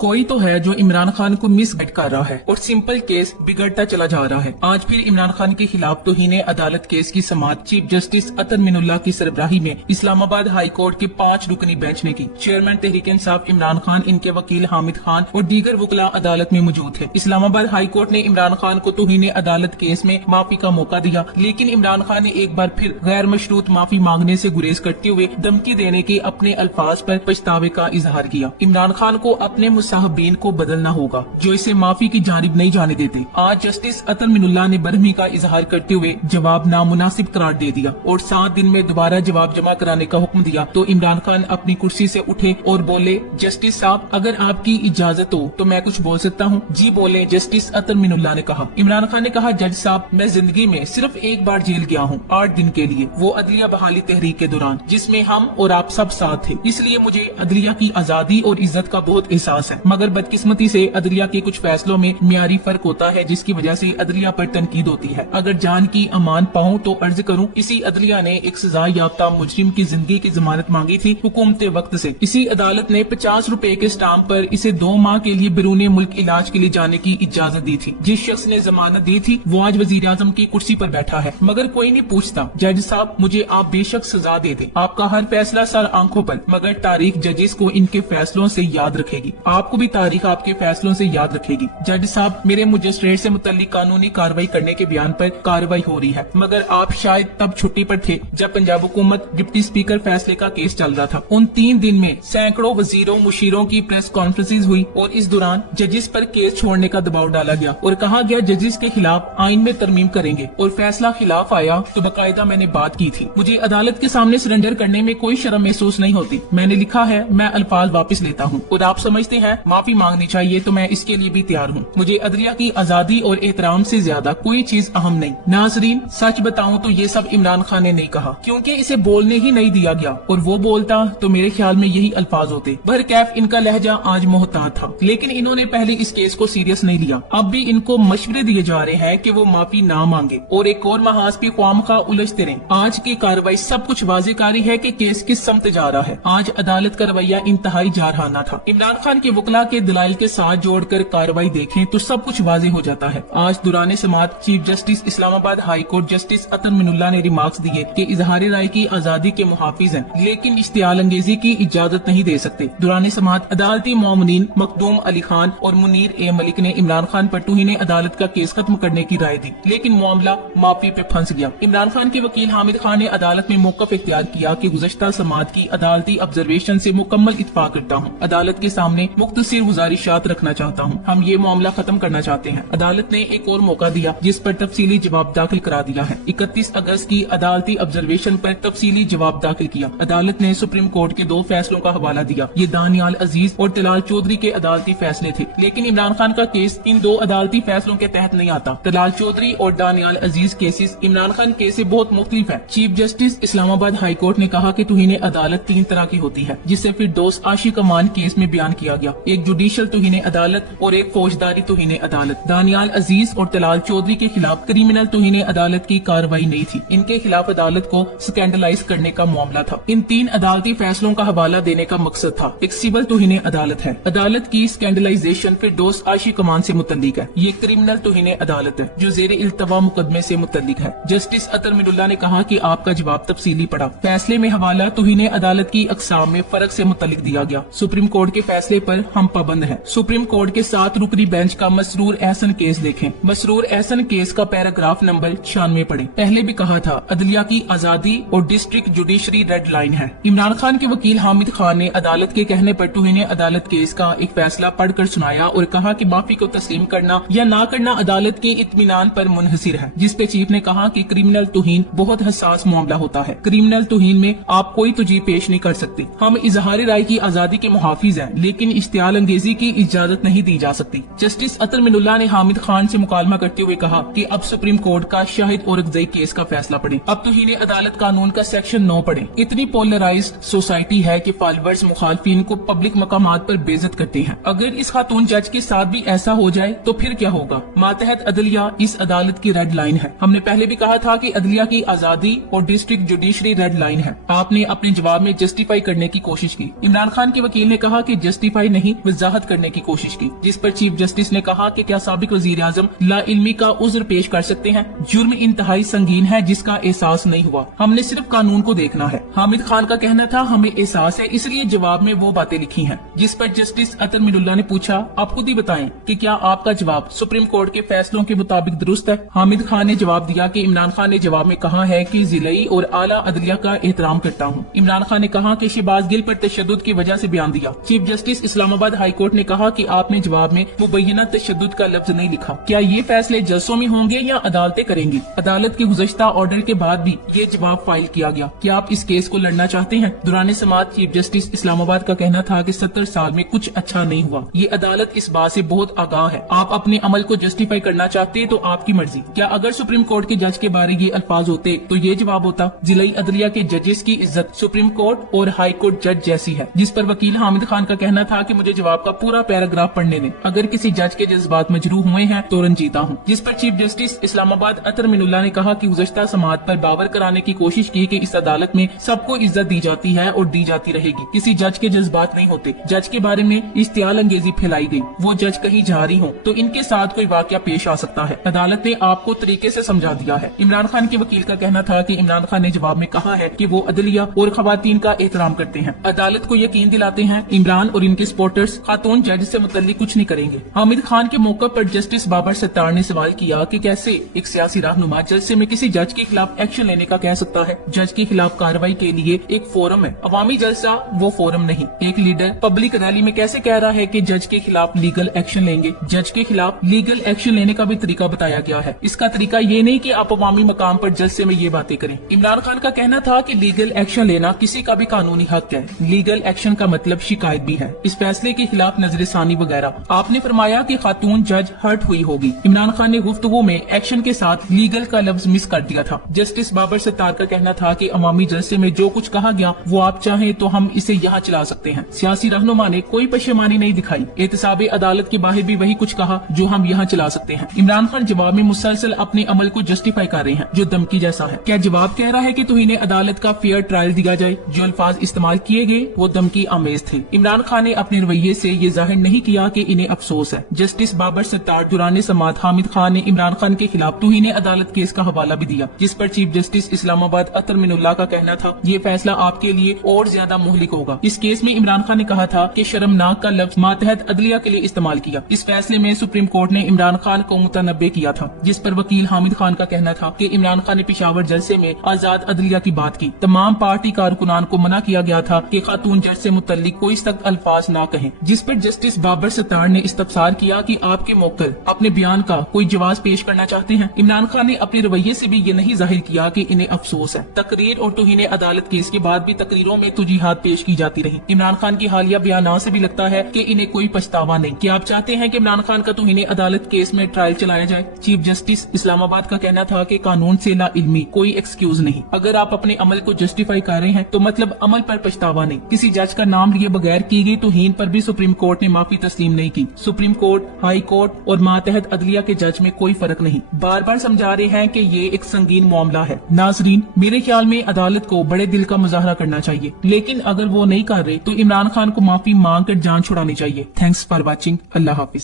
कोई तो है जो इमरान खान को मिसगाइड कर रहा है और सिंपल केस बिगड़ता चला जा रहा है। आज फिर इमरान खान के खिलाफ तौहीन अदालत केस की समाअत चीफ जस्टिस अतर मिनुल्लाह की सरबराही में इस्लामाबाद हाई कोर्ट के 5 रुकनी बेंच ने की। चेयरमैन तहरीक इंसाफ इमरान खान, इनके वकील हामिद खान और दीगर वकला अदालत में मौजूद थे। इस्लामाबाद हाई कोर्ट ने इमरान खान को तौहीन अदालत केस में माफी का मौका दिया, लेकिन इमरान खान ने एक बार फिर गैर मशरूत माफी मांगने से गुरेज करते हुए धमकी देने के अपने अल्फाज पर पछतावे का इजहार किया। इमरान खान को अपने मुसाहबीन को बदलना होगा जो इसे माफी की जानिब नहीं जाने देते। आज जस्टिस अतर मिनुल्लाह ने बरहमी का इजहार करते हुए जवाब नामुनासिब करार दे दिया और 7 दिन में दोबारा जवाब जमा कराने का हुक्म दिया। तो इमरान खान अपनी कुर्सी से उठे और बोले, जस्टिस साहब अगर आपकी इजाजत हो तो मैं कुछ बोल सकता हूँ? जी बोले, जस्टिस अतर मिनुल्लाह ने कहा। इमरान खान ने कहा, जज साहब मैं जिंदगी में सिर्फ एक बार जेल गया हूँ 8 दिन के लिए, वो अदलिया बहाली तहरीक के दौरान जिसमें हम और आप सब साथ थे। इसलिए मुझे अदलिया की आजादी और इज्जत का बहुत एहसास है, मगर बदकिस्मती से अदलिया के कुछ फैसलों में मियारी फर्क होता है जिसकी वजह से अदलिया पर तनकीद होती है। अगर जान की अमान पाऊं तो अर्ज करूं, इसी अदलिया ने एक सजा याफ्ता मुजरिम की जिंदगी की जमानत मांगी थी हुकूमत वक्त से। इसी अदालत ने 50 रुपए के स्टाम्प पर इसे 2 माह के लिए बैरून मुल्क इलाज के लिए जाने की इजाजत दी थी। जिस शख्स ने जमानत दी थी वो आज वजीर आजम की कुर्सी पर बैठा है, मगर कोई नहीं पूछता। जज साहब मुझे आप बेशक सजा दे दे, आपका हर फैसला सर आंखों पर, मगर तारीख जजेस को इनके फैसलों से याद रखेगी, आपको भी तारीख आपके फैसलों से याद रखेगी। जज साहब मेरे मजिस्ट्रेट से मुतल्लिक कानूनी कार्रवाई करने के बयान पर कार्रवाई हो रही है, मगर आप शायद तब छुट्टी पर थे जब पंजाब हुकूमत डिप्टी स्पीकर फैसले का केस चल रहा था। उन 3 दिन में सैकड़ों वजीरों मुशीरों की प्रेस कॉन्फ्रेंसिस हुई और इस दौरान जजेस पर केस छोड़ने का दबाव डाला गया और कहा गया जजेस के खिलाफ आइन में तरमीम करेंगे, और फैसला खिलाफ आया तो बाकायदा मैंने बात की थी। मुझे अदालत के सामने सरेंडर करने में कोई शर्म महसूस नहीं होती। मैंने लिखा है, मैं अल्फाज वापस लेता हूँ और आप समझते हैं माफी मांगनी चाहिए तो मैं इसके लिए भी तैयार हूँ। मुझे अदलिया की आजादी और एहतराम से ज्यादा कोई चीज अहम नहीं। नाजरीन सच बताऊं तो ये सब इमरान खान ने नहीं कहा, क्योंकि इसे बोलने ही नहीं दिया गया, और वो बोलता तो मेरे ख्याल में यही अल्फाज होते। बहरकैफ इनका लहजा आज मोहतात था, लेकिन इन्होंने पहले इस केस को सीरियस नहीं लिया। अब भी इनको मशवरे दिए जा रहे हैं कि वो माफी ना मांगे और एक और महाज पे ख्वामखा उलझते रहे। आज की कार्रवाई सब कुछ वाज़ेकारी है कि केस किस समत जा रहा है। आज अदालत का रवैया इंतहाई जारहाना था। इमरान खान के वकला के दलाइल के साथ जोड़कर कार्रवाई देखें तो सब कुछ वाज़ेह हो जाता है। आज दौरान समाअत chief justice Islamabad high court justice Athar Minallah ने रिमार्क्स दिए कि इजहार राय की आजादी के मुहाफिज हैं, लेकिन इश्तियाल अंगेजी की इजाजत नहीं दे सकते। दौरान समाअत अदालती मोमिनीन मखदूम अली खान और मुनीर ए मलिक ने इमरान खान पर तौहीन अदालत का केस खत्म करने की राय दी, लेकिन मामला माफी पे फंस गया। इमरान खान के वकील हामिद खान ने अदालत में मौकफ इख्तियार किया कि गुज़श्ता समाअत की अदालती ऑब्जर्वेशन से मुकम्मल इत्तफाक करता हूँ। अदालत के सामने मुख्तसर गुजारिशात रखना चाहता हूँ। हम ये मामला खत्म करना चाहते हैं। अदालत ने एक और मौका दिया जिस पर तफसीली जवाब दाखिल करा दिया है। 31 अगस्त की अदालती ऑब्जर्वेशन पर तफसीली जवाब दाखिल किया। अदालत ने सुप्रीम कोर्ट के 2 फैसलों का हवाला दिया। ये दानियाल अजीज और तलाल चौधरी के अदालती फैसले थे, लेकिन इमरान खान का केस इन 2 अदालती फैसलों के तहत नहीं आता। तलाल चौधरी और दानियाल अजीज केसेस इमरान खान केस से बहुत मुख्तलिफ है। Chief justice Islamabad high court ने कहा कि तौहीन अदालत 3 तरह की होती है, जिससे फिर दोस्त आशिक अमान केस में बयान किया गया। एक जुडिशल तौहीन अदालत और एक फौजदारी तौहीन अदालत। दानियाल अजीज और तलाल चौधरी के खिलाफ क्रिमिनल तौहीन अदालत की कार्रवाई नहीं थी। इनके खिलाफ अदालत को स्कैंडलाइज करने का मामला था। इन 3 अदालती फैसलों का हवाला देने का मकसद था। एक सिविल तौहीन अदालत है। अदालत की स्कैंडलाइजेशन फिर दोस्त आशिक अमान से मुतल्लिक है। ये क्रिमिनल तौहीन अदालत है जो ज़ेर इल्तवा मुकदमे से मुतल्लिक है। जस्टिस अतर मिनुल्लाह ने कहा कि आपका जवाब तफसीली पढ़ा। फैसले में हवाला तौहीन अदालत की अकसाम में फर्क से मुतल्लिक दिया गया। सुप्रीम कोर्ट के फैसले पर हम पाबंद हैं। सुप्रीम कोर्ट के 7 रुकनी बेंच का मसरूर एहसन केस देखें। मसरूर एहसन केस का पैराग्राफ नंबर 96 पढ़ें। पहले भी कहा था अदलिया की आजादी और डिस्ट्रिक्ट जुडिशरी रेड लाइन है। इमरान खान के वकील हामिद खान ने अदालत के कहने पर तौहीन अदालत केस का एक फैसला पढ़कर सुनाया और कहा कि माफी को तस्लीम करना या ना करना अदालत के इत्मीनान पर मुनहसिर है, जिस पे चीफ ने कहा कि क्रिमिनल तौहीन बहुत हसास मामला होता है। क्रिमिनल तौहीन में आप कोई तुझी पेश नहीं कर सकते। हम इजहार राय की आजादी के मुहाफिज हैं, लेकिन इश्तियाल अंगेजी की इजाजत नहीं दी जा सकती। जस्टिस अतर मिनुल्लाह ने हामिद खान से मुकालमा करते हुए कहा कि अब सुप्रीम कोर्ट का शाहिद और अगजई केस का फैसला पढ़ें। अब तौहीन अदालत कानून का सेक्शन 9 पढ़ें। इतनी पोलराइज्ड सोसाइटी है कि फॉलोअर्स मुखालफिन को पब्लिक मकामात पर बेइज्जत करते हैं। अगर इस खातून जज के साथ भी ऐसा हो जाए तो फिर क्या होगा? मातहत अदलिया इस अदालत की रेड लाइन है। हमने पहले भी कहा था कि अदलिया की आजादी और डिस्ट्रिक्ट जुडिशरी रेड लाइन है। आपने अपने जवाब में जस्टिफाई करने की कोशिश की। इमरान खान के वकील ने कहा कि जस्टिफाई नहीं नहीं वजाहत करने की कोशिश की, जिस पर चीफ जस्टिस ने कहा कि क्या साबिक वजीर आजम लाइल्मी का उज्र पेश कर सकते हैं? जुर्म इंतहाई संगीन है जिसका एहसास नहीं हुआ, हमने सिर्फ कानून को देखना है। हामिद खान का कहना था हमें एहसास है, इसलिए जवाब में वो बातें लिखी हैं। जिस पर जस्टिस अतर मिनुल्लाह ने पूछा, आप खुद ही बताएं कि क्या आपका जवाब सुप्रीम कोर्ट के फैसलों के मुताबिक दुरुस्त है? हामिद खान ने जवाब दिया कि इमरान खान ने जवाब में कहा है कि जिलाई और आला अदलिया का एहतराम करता हूँ। इमरान खान ने कहा कि शहबाज गिल पर तशद्दुद की वजह से बयान दिया। Chief justice Islamabad high court ने कहा कि आपने जवाब में मुबैना तशद्दुद का लफ्ज नहीं लिखा। क्या ये फैसले जल्सों में होंगे या अदालतें करेंगी? अदालत के गुज़श्ता ऑर्डर के बाद भी ये जवाब फाइल किया गया। क्या आप इस केस को लड़ना चाहते हैं? दौरान समाअत चीफ जस्टिस इस्लामाबाद का कहना था कि 70 साल में कुछ अच्छा नहीं हुआ। ये अदालत इस बात से बहुत आगाह है। आप अपने अमल को जस्टिफाई करना चाहते तो आपकी मर्जी। क्या अगर सुप्रीम कोर्ट के जज के बारे ये अल्फाज होते तो ये जवाब होता? जिलाई अदलिया के जजेस की इज्जत सुप्रीम कोर्ट और हाई कोर्ट जज जैसी है। जिस पर वकील हामिद खान का कहना था कि मुझे जवाब का पूरा पैराग्राफ पढ़ने दें, अगर किसी जज के जज्बात मजरूह हुए हैं तो रंजीता हूँ। जिस पर चीफ जस्टिस इस्लामाबाद अतर मिनुल्लाह ने कहा कि गुज़श्ता समाअत पर बावर कराने की कोशिश की कि इस अदालत में सबको इज्जत दी जाती है और दी जाती रहेगी, किसी जज के जज्बात नहीं होते। जज के बारे में इश्तियाल अंगेजी फैलाई गई, वो जज कहीं जा रही हो तो इनके साथ कोई वाकया पेश आ सकता है। अदालत ने आपको तरीके से समझा दिया है। इमरान खान के वकील का कहना था कि इमरान खान ने जवाब में कहा है कि वो अदलिया और खवातीन का एहतराम करते हैं, अदालत को यकीन दिलाते हैं इमरान और इनके सपोर्टर्स खातून जज से मुतल्लिक कुछ नहीं करेंगे। हामिद खान के मौके पर जस्टिस बाबर सत्तार ने सवाल किया कि कैसे एक सियासी रहनुमा जलसे में किसी जज के खिलाफ एक्शन लेने का कह सकता है? जज के खिलाफ कार्रवाई के लिए एक फोरम है, अवामी जलसा वो फोरम नहीं। एक लीडर पब्लिक रैली में कैसे कह रहा है कि जज के खिलाफ लीगल एक्शन लेंगे? जज के खिलाफ लीगल एक्शन लेने का भी तरीका बताया गया है। इसका तरीका ये नहीं कि आप अवामी मकाम पर जलसे में ये बातें करें। इमरान खान का कहना था कि लीगल एक्शन लेना किसी का भी कानूनी हक है। लीगल एक्शन का मतलब शिकायत भी है, इस फैसले के खिलाफ नजरसानी वगैरह। आपने फरमाया कि खातून जज हर्ट हुई होगी। इमरान खान ने गुफ्तगू में एक्शन के साथ लीगल का लफ्ज मिस कर दिया था। जस्टिस बाबर सत्तार का कहना था कि अवामी जलसे में जो कुछ कहा गया वो आप चाहें तो हम इसे यहाँ चला सकते हैं। सियासी रहनुमा ने कोई पशेमानी नहीं दिखाई। एहतसाबे अदालत के बाहर भी वही कुछ कहा जो हम यहाँ चला सकते हैं। इमरान खान जवाब में मुसलसल अपने अमल को जस्टिफाई कर रहे हैं जो धमकी जैसा है। क्या जवाब कह रहा है कि तुहीने अदालत का फेयर ट्रायल दिया जाए? जो अल्फाज इस्तेमाल किए गए वो धमकी आमेज थे। इमरान खान ने अपने रवैये से ये जाहिर नहीं किया कि इन्हें अफसोस है। जस्टिस बाबर सत्तार दौरान समाअत हामिद खान ने इमरान खान के खिलाफ तुहीने अदालत केस का हवाला भी दिया, जिस पर चीफ जस्टिस इस्लामाबाद अतर मिनुल्लाह का कहना था ये फैसला आपके लिए और ज्यादा मुहलिक होगा। इस केस में इमरान खान ने कहा था कि शर्मनाक का लफ्ज मातहत अदलिया के लिए इस्तेमाल किया। इस फैसले में सुप्रीम कोर्ट ने इमरान खान को मुतनब्बे किया था, जिस पर वकील हामिद खान का कहना था कि इमरान खान ने पेशावर जलसे में आजाद अदलिया की बात की। तमाम पार्टी कारकुनान को मना किया गया था कि खातून जज से मुतल्लिक कोई सख्त अल्फाज ना कहें, जिस पर जस्टिस बाबर सत्तार ने इस्तफसार किया कि आपके मौक्किल अपने बयान का कोई जवाब पेश करना चाहते हैं। इमरान खान ने अपने रवैये से भी ये नहीं जाहिर किया कि इन्हें अफसोस है। तकरीर और तुहीने अदालत केस के बाद भी तकरीरों में तुजीहात पेश की जाती रही। इमरान खान की हालिया बयान से भी लगता है कि इन्हें कोई पछतावा नहीं। क्या आप चाहते हैं कि इमरान खान का तुहीने अदालत केस में ट्रायल चलाया जाए? चीफ जस्टिस इस्लामाबाद का कहना था कि कानून से ला इल्मी कोई एक्सक्यूज नहीं। अगर आप अपने अमल को जस्टिफाई कर रहे हैं तो मतलब अमल पर पछतावा नहीं। किसी जज का नाम लिए बगैर की गई तुहीन पर भी सुप्रीम कोर्ट ने माफी तस्लीम नहीं की। सुप्रीम कोर्ट, हाई कोर्ट और मातहत अदलिया के जज में कोई फर्क नहीं। बार बार समझा रहे हैं कि ये एक संगीन मामला है। नाजरीन, मेरे ख्याल में अदालत को बड़े दिल का मुजाहरा करना चाहिए, लेकिन अगर वो नहीं कर रहे तो इमरान खान को माफी मांग कर जान छुड़ानी चाहिए। Thanks for watching. Allah Hafiz.